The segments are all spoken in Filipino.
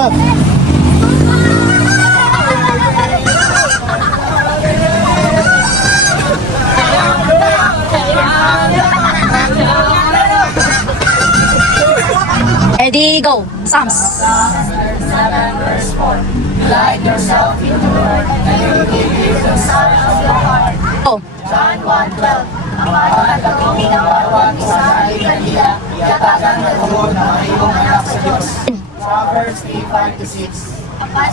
tara. Ready, go. Psalms. Light yourself in the Lord, and you will give the son of your heart. Go. John 1:12. Ang at ang ginawawag sa kanila, yatagan na loob na iyong anak sa Diyos. Proverbs 3:5-6.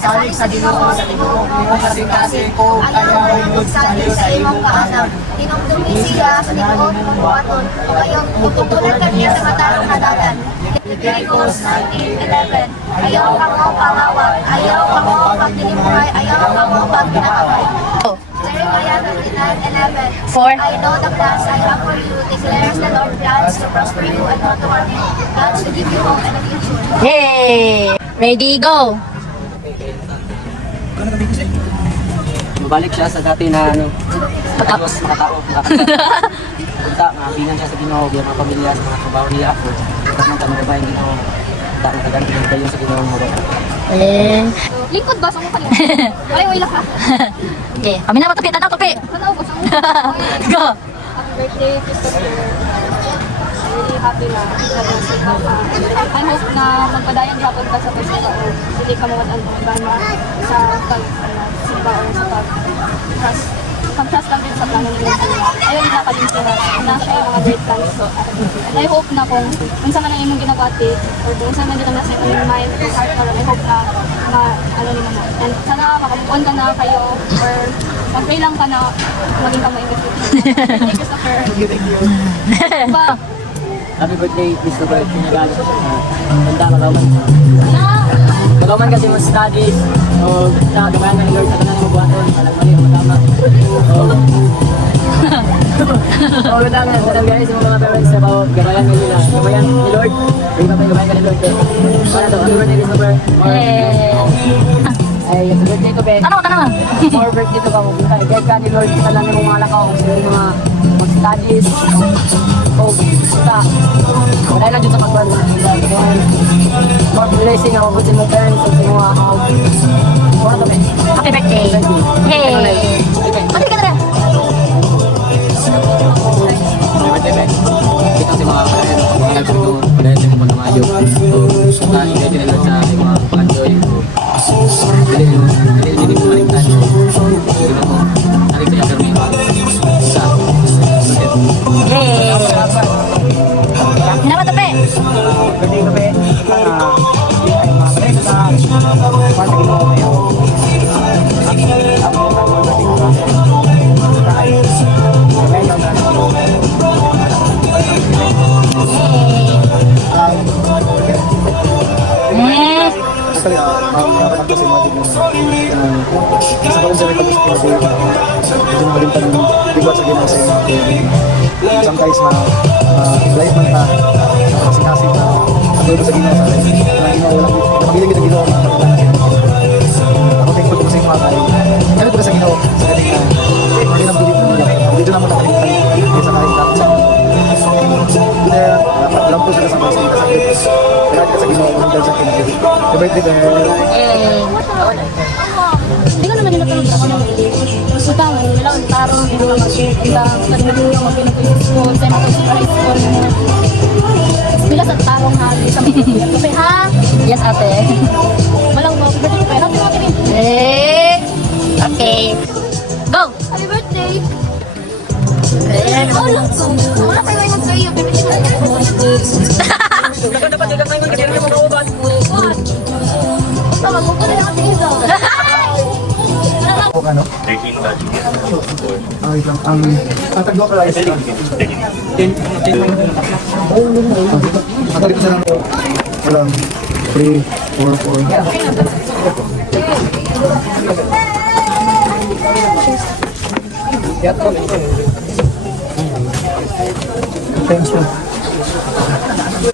Salig sa Ginoo sa Ginoo, kasing-kasing ko, kaya mayroon salig sa imong kaanak. Tinumdumi siya sa Ginoo mong buhaton, o kayong tututunan kaniya sa matarong hadagan. Leviticus 19:11. Ayaw ka mo pangawag, ayaw ka mo pagdilimuhay, ayaw ka mo pagpinakaway. Go. Jeremiah 29:11. Four. I know the plans I have for you, declares the Lord, plans to prosper you and not to harm you, plans to give you hope and a future. Hey. Ready, go. Mabalik siya sa dati na ano, tapos makatao. Punta, makabinan siya sa Ginoo, yung mga pamilya, sa mga kabaho niya ako. Tapos nang tamagabay yung Ginoo, tapos nagandang kayo sa Ginoo mo. Lingkod ba sa mo kanina? Ay, wala ka. Okay, kami na matupi, tataw tupi. Ano ba sa mo? Go. Happy birthday, Christopher. Really happy na. I hope na magpadayan hapon ka sa pagkakao. Hindi ka mawad-an bana sa pag-simba o sa pag-trust. Pag-trust lang din sa plano ng Diyos. Ayaw nila kalimtihan na siya yung mga great plans. And I hope na kung saan na lang imong ginabati or kung saan na dito nasa yung mind or heart or I hope na ano nila mo. And sana makabuon ka na kayo or mag-pray lang ka na maging ka maingat. Thank you, Christopher. Ba? Happy birthday, Christopher. Sinagalo. Ganda, magaman. Magaman kasi mo studies. O, nakagabayan ng Lord sa kanang mabuhaton. Alam mali, matama. O, ganda nga. Ganda guys, yung mga parents na bawag. Gabayan nga nila. Gabayan ni Lord. Gabayan ka ni Lord. Para to, happy birthday, Christopher. Ay, happy birthday ko, Ben. Tanong. More birthday to ka mo. Gaya ka ni Lord. Sa lang ng mga anak ko. Kung sila yung mga mag-studies. O, kita. Wala lang dyan sa pagbago. More blessing ako kung sino parents. Kung sino ako. Mura to, Ben. Happy birthday. Hey. Happy ka na rin. Happy birthday, Ben. Kita si mga kaya. Mga nagsuto. Kaya si mga pangamayo. So, tayo din nila sa mga panganjoy. Hindi ko maligtan. Nalig sa Yakarmi. Isa. Hey. Kami na matupi. Birthday ko, Ben. Ay, mga friends sa mga Ginoo kayo. Isa ko rin sa may pag-usap ko na medyo magalintan ng bigla sa ginawa sa inyo. Sometimes life man ta, kasing-kasing na nagulog sa ginawa sa akin. Na ginawa lang, napagiling kita ginawa mga kapitana sa inyo. Ako thankful ko sa inyo mga kayo. Kaya ko sa ginawa sa galing na hindi na magulog na nila. Dito naman nakalimutan sa kahit natin sa inyo. Hindi, alam po sila sa mga sa inyo. Kaya ka sa ginawa ko ng dahil sa pinagigit. Happy birthday, girl. Hindi ko naman nilapalog ako ng ulit. Utang, wala ang tarong, hindi ko mag-utang. Pag-naging yung mag-pinag school, sa mga high school. Bila sa tarong hali sa mga kape, ha? Yes, ate. Walang birthday ko, pero natin natin. Hey. Okay. Go. Happy birthday! Wala pa yung sa'yo, bibili ko. Tama mo, kung na natin ito. Ano? 13 batch. Wait lang. Ang tagdo ka lang. 10. Matalik ko siya ng walang 3, 4, 4. Thanks, man.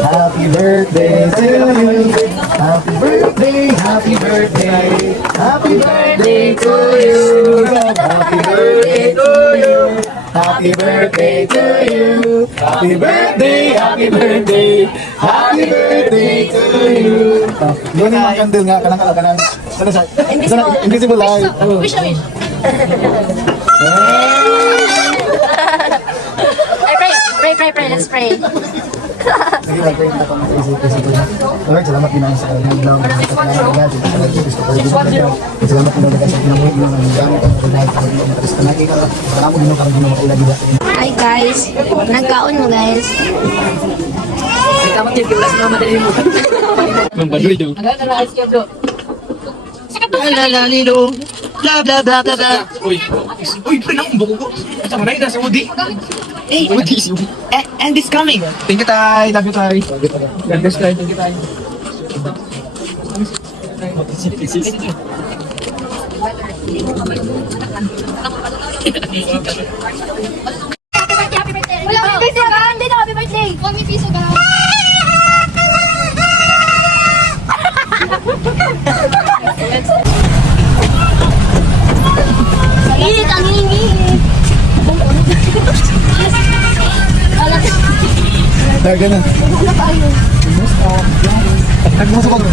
Happy birthday to you. Happy birthday, happy birthday. Happy birthday to you. Happy birthday to you. Happy birthday to you. Happy birthday, happy birthday. Happy birthday to you. Yun yung mga candle nga, kanang. Sana siya? Invisible light. Wish na wish. Ay, pray. Let's pray. Sige, pray na ako mag-isip. Lord, salamat din sa naglaw. Salamat din sa pinamuhi mo ng gamit ang pagdahil sa mga matalis ka lagi ka. Salamat din ka rin mo kailagila. Hi guys. Nagkaon mo guys. Tama yung kilas na madali mo. Agad na na-ice cube do. Lalalilo. Blah blah blah blah blah. Uy, pinang buko ko. Sa manay na sa Woody. Hey, Woody. And it's coming. Thank you, Tay. Love you, Tay. God bless, Tay. Thank you, Tay. Happy birthday! Wala kami piso ka! Hindi na happy birthday! Huwag may piso ka! Init, ang init. Daga na. Tag mo sa pag.